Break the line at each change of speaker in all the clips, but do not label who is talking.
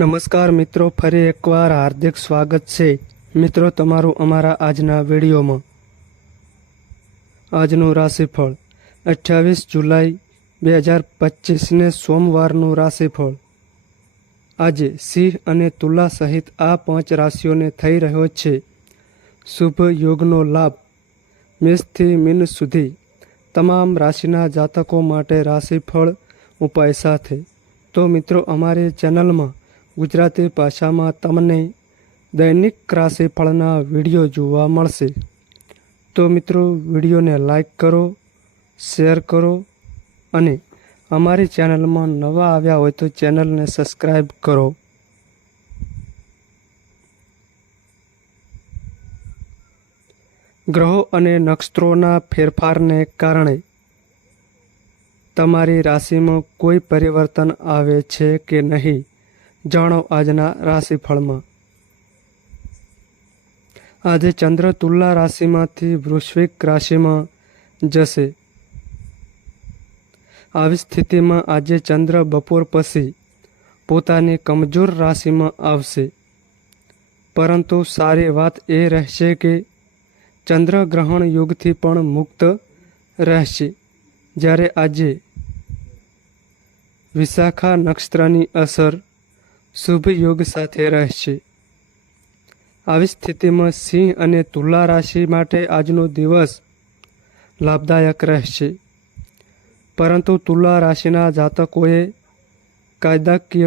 નમસ્કાર મિત્રો, ફરી એકવાર હાર્દિક સ્વાગત છે. મિત્રો, તમારું અમારા આજના વિડીયોમાં. આજનું રાશિફળ, અઠ્યાવીસ જુલાઈ બે હજાર પચીસને સોમવારનું રાશિફળ. આજે સિંહ અને તુલા સહિત આ પાંચ રાશિઓને થઈ રહ્યો છે. શુભ યોગનો લાભ મેષથી મીન સુધી તમામ રાશિના જાતકો માટે રાશિફળ ઉપાય સાથે. તો મિત્રો, અમારી ચેનલમાં ગુજરાતી ભાષામાં તમને દૈનિક રાશિફળના વીડિયો જોવા મળશે. તો મિત્રો, વિડીયોને લાઈક કરો, શેર કરો અને અમારી ચેનલમાં નવા આવ્યા હોય તો ચેનલને સબસ્ક્રાઈબ કરો. ગ્રહો અને નક્ષત્રોના ફેરફારને કારણે તમારી રાશિમાં કોઈ પરિવર્તન આવે છે કે નહીં? જાણો આજના રાશિફળમાં. આજે ચંદ્ર તુલા રાશિમાંથી વૃશ્વિક રાશિમાં જશે. આવી સ્થિતિમાં આજે ચંદ્ર બપોર પછી પોતાની કમજોર રાશિમાં આવશે. પરંતુ સારી વાત એ રહેશે કે ચંદ્રગ્રહણ યુગથી પણ મુક્ત રહેશે. જ્યારે આજે વિશાખા નક્ષત્રની અસર શુભ યોગ સાથે રહેશે આવી સ્થિતિમાં સિંહ અને તુલા રાશિ માટે આજનો દિવસ લાભદાયક રહેશે. પરંતુ તુલા રાશિના જાતકોએ કાયદાકીય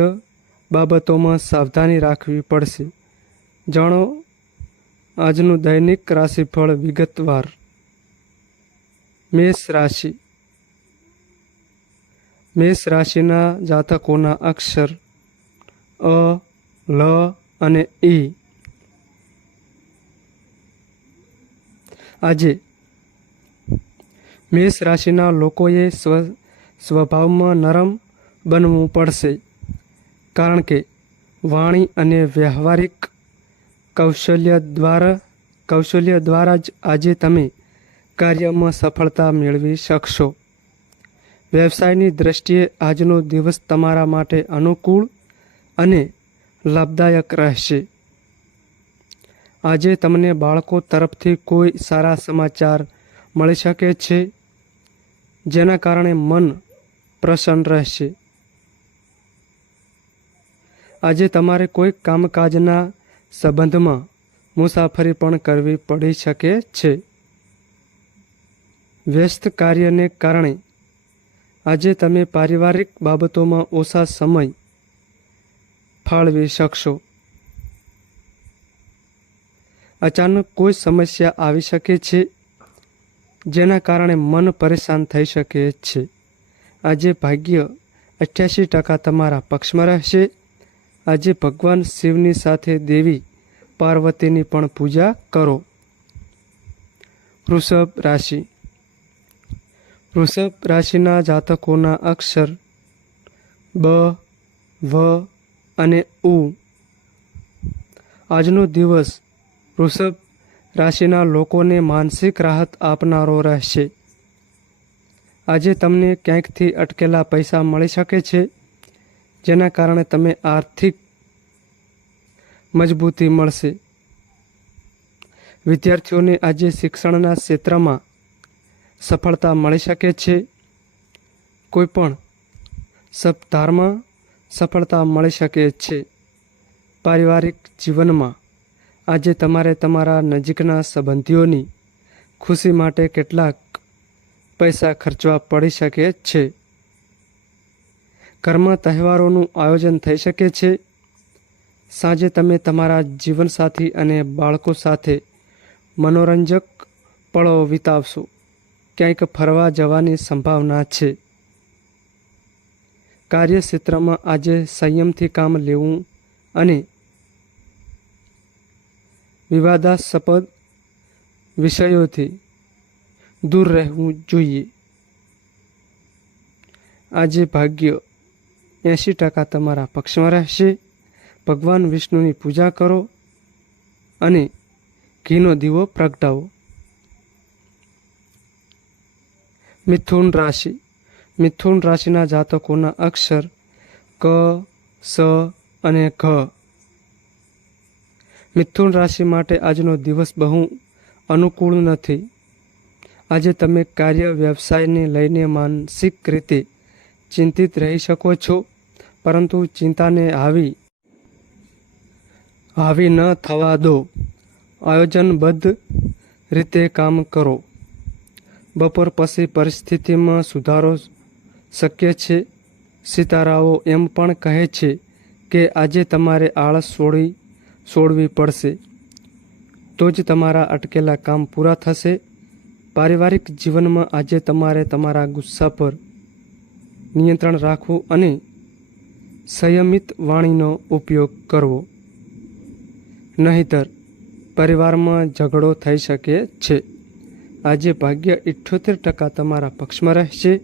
બાબતોમાં સાવધાની રાખવી પડશે. જાણો, આજનું દૈનિક રાશિફળ વિગતવાર. મેષ રાશિ. મેષ રાશિના જાતકોના અક્ષર અ, લ અને ઈ આજે મેષ રાશિના લોકોએ સ્વ, સ્વભાવમાં નરમ બનવું પડશે. કારણ કે વાણી અને વ્યવહારિક કૌશલ્ય દ્વારા કૌશલ્ય દ્વારા જ આજે તમે કાર્યમાં સફળતા મેળવી શકશો. વ્યવસાયની દ્રષ્ટિએ આજનો દિવસ તમારા માટે અનુકૂળ અને લાભદાયક રહેશે. આજે તમને બાળકો તરફથી કોઈ સારા સમાચાર મળી શકે છે, જેના કારણે મન પ્રસન્ન રહેશે. આજે તમારે કોઈ કામકાજના સંબંધમાં મુસાફરી પણ કરવી પડી શકે છે. વ્યસ્ત કાર્યને કારણે આજે તમે પારિવારિક બાબતોમાં ઓછા સમય ફાળવી શકશો. અચાનક કોઈ સમસ્યા આવી શકે છે, જેના કારણે મન પરેશાન થઈ શકે છે. આજે ભાગ્ય અઠ્યાસી ટકા તમારા પક્ષમાં રહેશે. આજે ભગવાન શિવની સાથે દેવી પાર્વતીની પણ પૂજા કરો. વૃષભ રાશિ. વૃષભ રાશિના જાતકોના અક્ષર બ, વ અને ઉ. આજનો દિવસ વૃષભ રાશિના લોકોને માનસિક રાહત આપનારો રહેશે. આજે તમને ક્યાંકથી અટકેલા પૈસા મળી શકે છે? જેના કારણે તમે આર્થિક મજબૂતી મળશે. વિદ્યાર્થીઓને આજે શિક્ષણના ક્ષેત્રમાં સફળતા મળી શકે છે. કોઈપણ સપ્તાહમાં સફળતા મળી શકે છે. પારિવારિક જીવનમાં આજે તમારે તમારા નજીકના સંબંધીઓની ખુશી માટે કેટલાક પૈસા ખર્ચવા પડી શકે છે. ઘરમાં તહેવારોનું આયોજન થઈ શકે છે. સાંજે તમે તમારા જીવનસાથી અને બાળકો સાથે મનોરંજક પળો વિતાવશો. ક્યાંક ફરવા જવાની સંભાવના છે. કાર્યક્ષેત્રમાં આજે સંયમથી કામ લેવું અને વિવાદાસ્પદ વિષયોથી દૂર રહેવું જોઈએ. આજે ભાગ્ય એંશી ટકા તમારા પક્ષમાં રહેશે. ભગવાન વિષ્ણુની પૂજા કરો અને ઘીનો દીવો પ્રગટાવો. મિથુન રાશિ મિથુન રાશિના જાતકોના અક્ષર ક, સ અને ઘ. મિથુન રાશિ માટે આજનો દિવસ બહુ અનુકૂળ નથી. આજે તમે કાર્ય વ્યવસાયને લઈને માનસિક રીતે ચિંતિત રહી શકો છો, પરંતુ ચિંતાને હાવી આવી ન થવા દો. આયોજનબદ્ધ રીતે કામ કરો. બપોર પછી પરિસ્થિતિમાં સુધારો શક્ય છે? સિતારાઓ એમ પણ કહે છે કે આજે તમારે આળસ છોડી, છોડવી પડશે. તો જ તમારા અટકેલા કામ પૂરા થશે. પારિવારિક જીવનમાં આજે તમારે તમારા ગુસ્સા પર નિયંત્રણ રાખવું અને સંયમિત વાણીનો ઉપયોગ કરવો. નહીતર, પરિવારમાં ઝઘડો થઈ શકે છે. આજે ભાગ્ય ઇઠ્ઠોતેર ટકા તમારા પક્ષમાં રહેશે.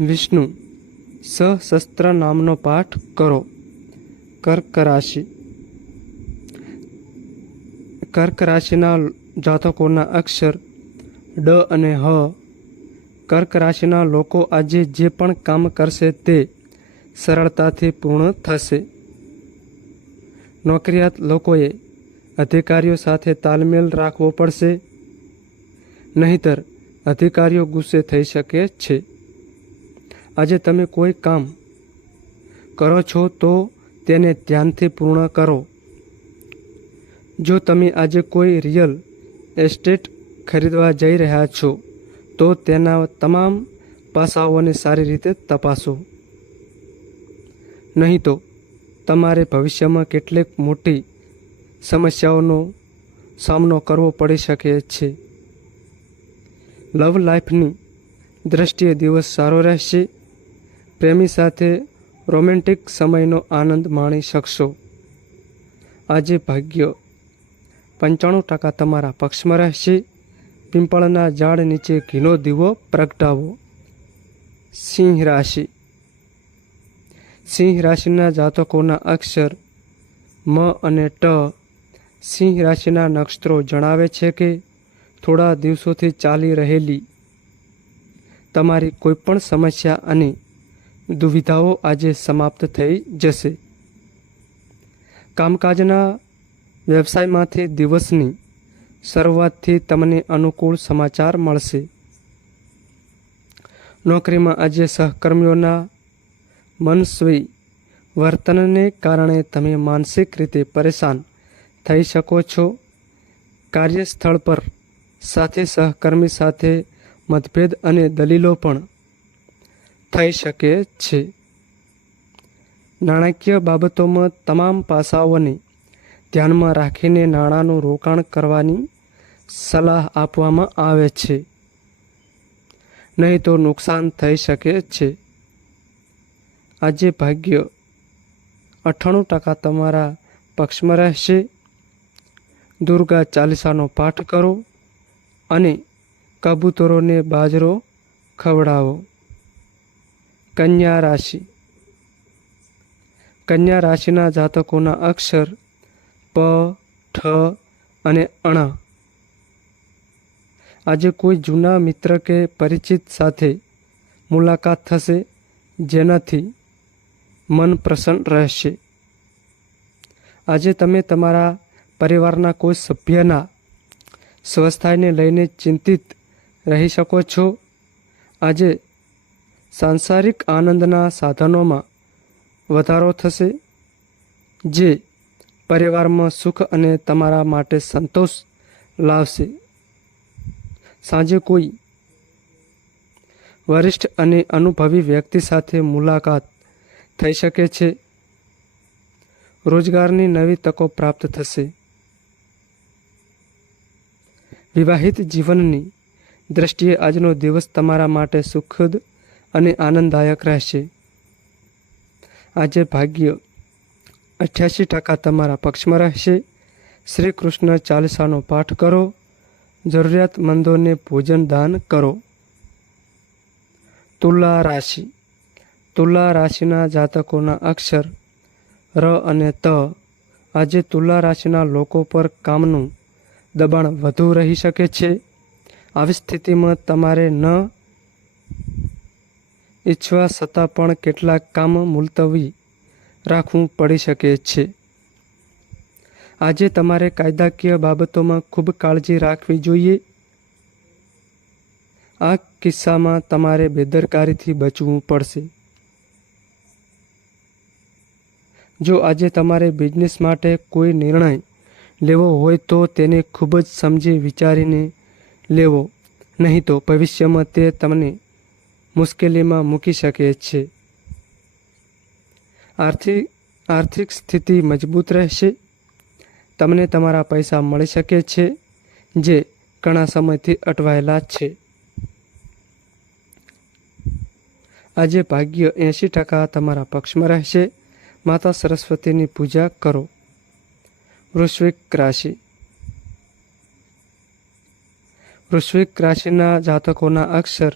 વિષ્ણુ સહસ્ત્ર નામનો પાઠ કરો. કર્ક રાશિ કર્ક રાશિના જાતકોના અક્ષર ડ અને હ. કર્ક રાશિના લોકો આજે જે પણ કામ કરશે તે સરળતાથી પૂર્ણ થશે. નોકરિયાત લોકોએ અધિકારીઓ સાથે તાલમેલ રાખવો પડશે. નહીતર અધિકારીઓ ગુસ્સે થઈ શકે છે. આજે તમે કોઈ કામ કરો છો તો તેને ધ્યાનથી પૂર્ણ કરો. જો તમે આજે કોઈ રિયલ એસ્ટેટ ખરીદવા જઈ રહ્યા છો, તો તેના તમામ પાસાઓને સારી રીતે તપાસો. નહીં તો તમારે ભવિષ્યમાં કેટલીક મોટી સમસ્યાઓનો સામનો કરવો પડી શકે છે. લવ લાઈફની દ્રષ્ટિએ દિવસ સારો રહેશે પ્રેમી સાથે રોમેન્ટિક સમયનો આનંદ માણી શકશો. આજે ભાગ્ય પંચાણું ટકા તમારા પક્ષમાં રહેશે. પિંપળના ઝાડ નીચે ઘીનો દીવો પ્રગટાવો. સિંહ રાશિ. સિંહ રાશિના જાતકોના અક્ષર મ અને ટ સિંહ રાશિના નક્ષત્રો જણાવે છે કે થોડા દિવસોથી ચાલી રહેલી. તમારી કોઈપણ સમસ્યા અને દુવિધાઓ આજે સમાપ્ત થઈ જશે કામકાજના વ્યવસાયમાંથી દિવસની શરૂઆતથી તમને અનુકૂળ સમાચાર મળશે નોકરીમાં આજે સહકર્મીઓના મનસ્વી વર્તનને કારણે તમે માનસિક રીતે પરેશાન થઈ શકો છો કાર્યસ્થળ પર સાથે સહકર્મી સાથે મતભેદ અને દલીલો પણ થઈ શકે છે. નાણાકીય બાબતોમાં તમામ પાસાઓને ધ્યાનમાં રાખીને નાણાંનું રોકાણ કરવાની સલાહ આપવામાં આવે છે. નહીં તો નુકસાન થઈ શકે છે. આજે ભાગ્ય અઠ્ઠાણું ટકા તમારા પક્ષમાં રહેશે. દુર્ગા ચાલીસાનો પાઠ કરો અને કબૂતરોને બાજરો ખવડાવો. કન્યા રાશિ. કન્યા રાશિના જાતકોના અક્ષર પ, ઠ અને અણ. આજે કોઈ જૂના મિત્ર કે પરિચિત સાથે મુલાકાત થશે જેનાથી મન પ્રસન્ન રહેશે. આજે તમે તમારા પરિવારના કોઈ સભ્યના સ્વસ્થાયને લઈને ચિંતિત રહી શકો છો. આજે સાંસારિક આનંદના સાધનોમાં વધારો થશે, જે પરિવારમાં સુખ અને તમારા માટે સંતોષ લાવશે. સાંજે કોઈ વરિષ્ઠ અને અનુભવી વ્યક્તિ સાથે મુલાકાત થઈ શકે છે. રોજગારની નવી તકો પ્રાપ્ત થશે. વિવાહિત જીવનની દ્રષ્ટિએ આજનો દિવસ તમારા માટે સુખદ અને આનંદદાયક રહેશે. આજે ભાગ્ય અઠ્યાસી ટકા તમારા પક્ષમાં રહેશે. શ્રી કૃષ્ણ ચાલીસાનો પાઠ કરો. જરૂરિયાતમંદોને ભોજન દાન કરો. તુલા રાશિ. તુલા રાશિના જાતકોના અક્ષર ર અને ત. આજે તુલા રાશિના લોકો પર કામનું દબાણ વધુ રહી શકે છે. આવી સ્થિતિમાં તમારે ન ઈચ્છવા છતાં પણ કેટલાક કામ મુલતવી રાખવું પડી શકે છે. આજે તમારે કાયદાકીય બાબતોમાં ખૂબ કાળજી રાખવી જોઈએ. આ કિસ્સામાં તમારે બેદરકારીથી બચવું પડશે. જો આજે તમારે બિઝનેસ માટે કોઈ નિર્ણય લેવો હોય તો તેને ખૂબ જ સમજી વિચારીને લેવો, નહીં તો ભવિષ્યમાં તે તમને મુશ્કેલીમાં મૂકી શકે છે. આર્થિક આર્થિક સ્થિતિ મજબૂત રહેશે. તમને તમારા પૈસા મળી શકે છે, જે ઘણા સમયથી અટવાયેલા છે. આજે ભાગ્ય એંશી ટકા તમારા પક્ષમાં રહેશે. માતા સરસ્વતીની પૂજા કરો. વૃશ્વિક રાશિ. વૃશ્વિક રાશિના જાતકોના અક્ષર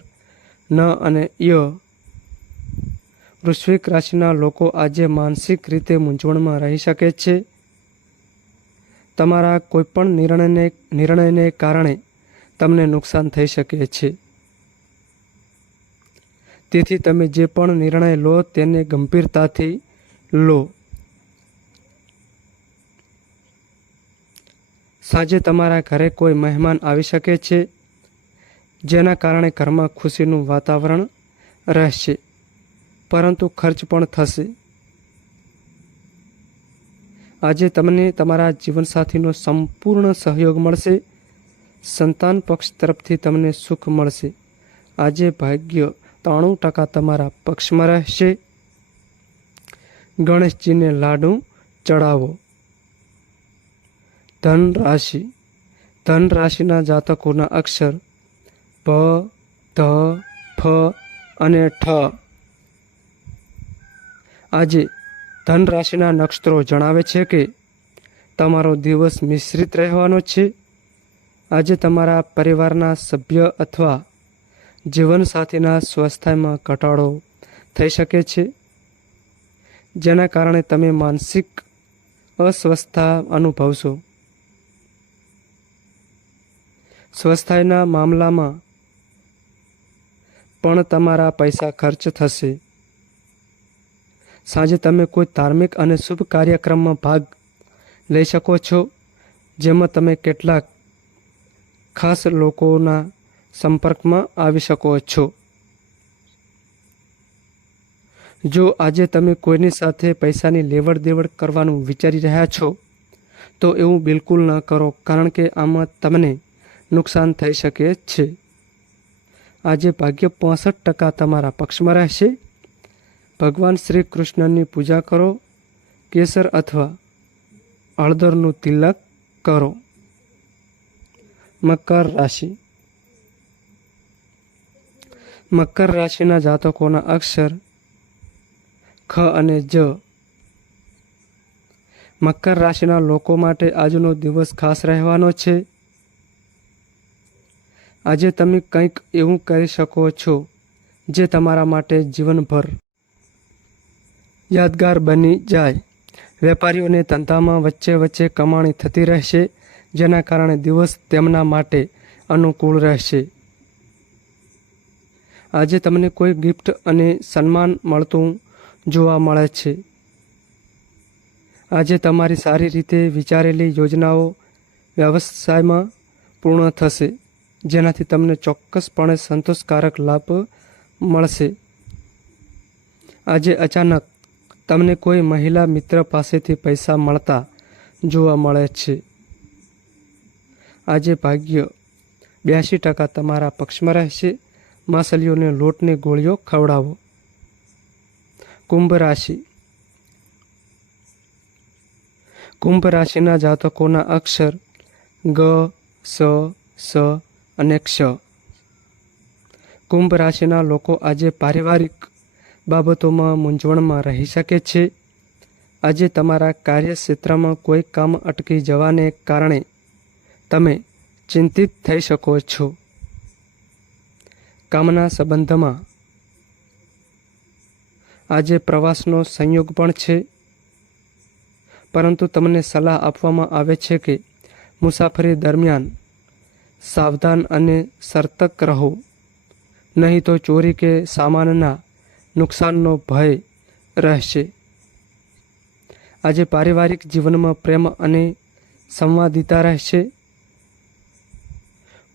ન અને ય. વૃશ્વિક રાશિના લોકો આજે માનસિક રીતે મૂંઝવણમાં રહી શકે છે. તમારા કોઈપણ નિર્ણયને નિર્ણયને કારણે તમને નુકસાન થઈ શકે છે. તેથી તમે જે પણ નિર્ણય લો તેને ગંભીરતાથી લો. સાંજે તમારા ઘરે કોઈ મહેમાન આવી શકે છે. જેના કારણે ઘરમાં ખુશીનું વાતાવરણ રહેશે. પરંતુ ખર્ચ પણ થશે. આજે તમને તમારા જીવનસાથીનો સંપૂર્ણ સહયોગ મળશે. સંતાન પક્ષ તરફથી તમને સુખ મળશે. આજે ભાગ્ય ત્રાણું ટકા તમારા પક્ષમાં રહેશે. ગણેશજીને લાડુ ચડાવો. ધન રાશિ ધન રાશિના જાતકોના અક્ષર પ ધ ફ અને ઠ. આજે ધન રાશિના નક્ષત્રો જણાવે છે કે તમારો દિવસ મિશ્રિત રહેવાનો છે. આજે તમારા પરિવારના સભ્ય અથવા જીવનસાથીના સ્વાસ્થ્યમાં ઘટાડો થઈ શકે છે. જેના કારણે તમે માનસિક અસ્વસ્થતા અનુભવશો. સ્વસ્થાયના મામલામાં પણ તમારા પૈસા ખર્ચ થશે. સાંજે તમે કોઈ ધાર્મિક અને શુભ કાર્યક્રમમાં ભાગ લઈ શકો છો, જેમાં તમે કેટલાક ખાસ લોકોના સંપર્કમાં આવી શકો છો. જો આજે તમે કોઈની સાથે પૈસાની લેવડ દેવડ કરવાનું વિચારી રહ્યા છો, તો એવું બિલકુલ ન કરો, કારણ કે આમાં તમને નુકસાન થઈ શકે છે. આજે ભાગ્ય પોસઠ ટકા તમારા પક્ષમાં રહેશે. ભગવાન શ્રી કૃષ્ણની પૂજા કરો, કેસર અથવા હળદરનું તિલક કરો. મકર રાશિ. મકર રાશિના જાતકોના અક્ષર ખ અને જ. મકર રાશિના લોકો માટે આજનો દિવસ ખાસ રહેવાનો છે. આજે તમે કંઈક એવું કરી શકો છો જે તમારા માટે જીવનભર યાદગાર બની જાય. વેપારીઓને ધંધામાં વચ્ચે વચ્ચે કમાણી થતી રહેશે, જેના કારણે દિવસ તેમના માટે અનુકૂળ રહેશે. આજે તમને કોઈ ગિફ્ટ અને સન્માન મળતું જોવા મળે છે. આજે તમારી સારી રીતે વિચારેલી યોજનાઓ વ્યવસાયમાં પૂર્ણ થશે. જેનાથી તમને ચોક્કસપણે સંતોષકારક લાભ મળશે. આજે અચાનક તમને કોઈ મહિલા મિત્ર પાસેથી પૈસા મળતા જોવા મળે છે. આજે ભાગ્ય બ્યાસી ટકા તમારા પક્ષમાં રહેશે. માસલીઓને લોટની ગોળીઓ ખવડાવો. કુંભ રાશિ. કુંભ રાશિના જાતકોના અક્ષર ગ, સ સ અને ક્ષ. કુંભ રાશિના લોકો આજે પારિવારિક બાબતોમાં મૂંઝવણમાં રહી શકે છે. આજે તમારા કાર્યક્ષેત્રમાં કોઈ કામ અટકી જવાને કારણે તમે ચિંતિત થઈ શકો છો. કામના સંબંધમાં આજે પ્રવાસનો સંયોગ પણ છે. પરંતુ તમને સલાહ આપવામાં આવે છે કે મુસાફરી દરમિયાન સાવધાન અને સર્તક રહો. નહીં તો ચોરી કે સામાનના નુકસાનનો ભય રહેશે. આજે પારિવારિક જીવનમાં પ્રેમ અને સંવાદિતા રહેશે.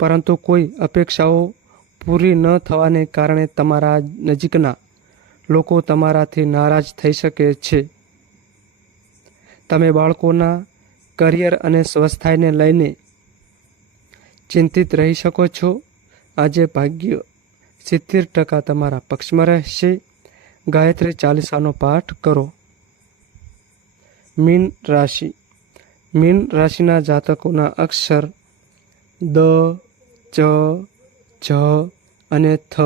પરંતુ કોઈ અપેક્ષાઓ પૂરી ન થવાને કારણે તમારા નજીકના લોકો તમારાથી નારાજ થઈ શકે છે. તમે બાળકોના કરિયર અને સ્વસ્થાયને લઈને ચિંતિત રહી શકો છો. આજે ભાગ્ય સિત્તેર ટકા તમારા પક્ષમાં રહેશે. ગાયત્રી ચાલીસાનો પાઠ કરો. મીન રાશિ. મીન રાશિના જાતકોના અક્ષર દ, ચ, જ અને થ.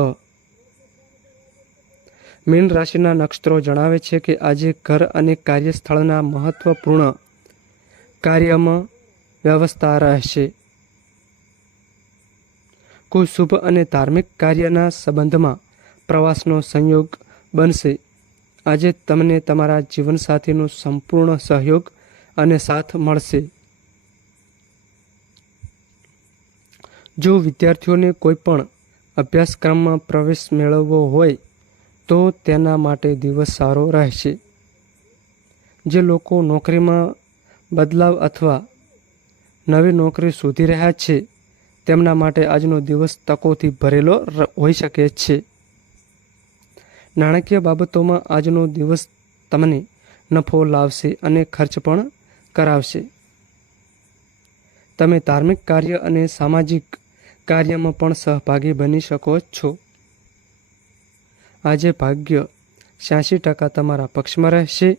મીન રાશિના નક્ષત્રો જણાવે છે કે આજે ઘર અને કાર્યસ્થળના મહત્વપૂર્ણ કાર્યમાં વ્યવસ્થા રહેશે. કોઈ શુભ અને ધાર્મિક કાર્યના સંબંધમાં પ્રવાસનો સંયોગ બનશે. આજે તમને તમારા જીવનસાથીનો સંપૂર્ણ સહયોગ અને સાથ મળશે. જો વિદ્યાર્થીઓને કોઈ પણ અભ્યાસક્રમમાં પ્રવેશ મેળવવો હોય, તો તેના માટે દિવસ સારો રહેશે. જે લોકો નોકરીમાં બદલાવ અથવા નવી નોકરી શોધી રહ્યા છે તેમના માટે આજનો દિવસ તકોથી ભરેલો હોઈ શકે છે. નાણાકીય બાબતોમાં આજનો દિવસ તમને નફો લાવશે અને ખર્ચ પણ કરાવશે. તમે ધાર્મિક કાર્ય અને સામાજિક કાર્યમાં પણ સહભાગી બની શકો છો. આજે ભાગ્ય છ્યાસી ટકા તમારા પક્ષમાં રહેશે.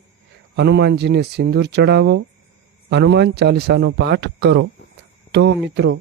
હનુમાનજીને સિંદૂર ચડાવો હનુમાન ચાલીસાનો પાઠ કરો. તો મિત્રો